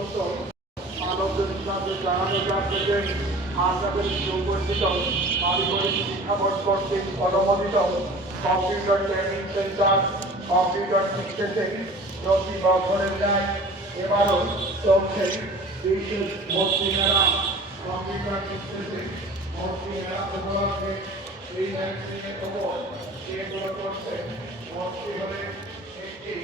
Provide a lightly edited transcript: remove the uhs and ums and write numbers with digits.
সমস্ত মানবদের সাথে জানানো যাচ্ছে যে আপনাদের উপস্থিত পারিবারিক শিক্ষা বোর্ড কর্তৃক অনুমোদিত কম্পিউটার ট্রেনিং সেন্টার কম্পিউটার শিখতেছে প্রতি বছরের ন্যায় এবারও চলছে বিশেষ ভর্তি মেলা। কম্পিউটার শিখতেছে ভর্তি মেলা উপলক্ষে এই ম্যাগজিনের উপর যেগুলো করছে ভর্তি হলে একটি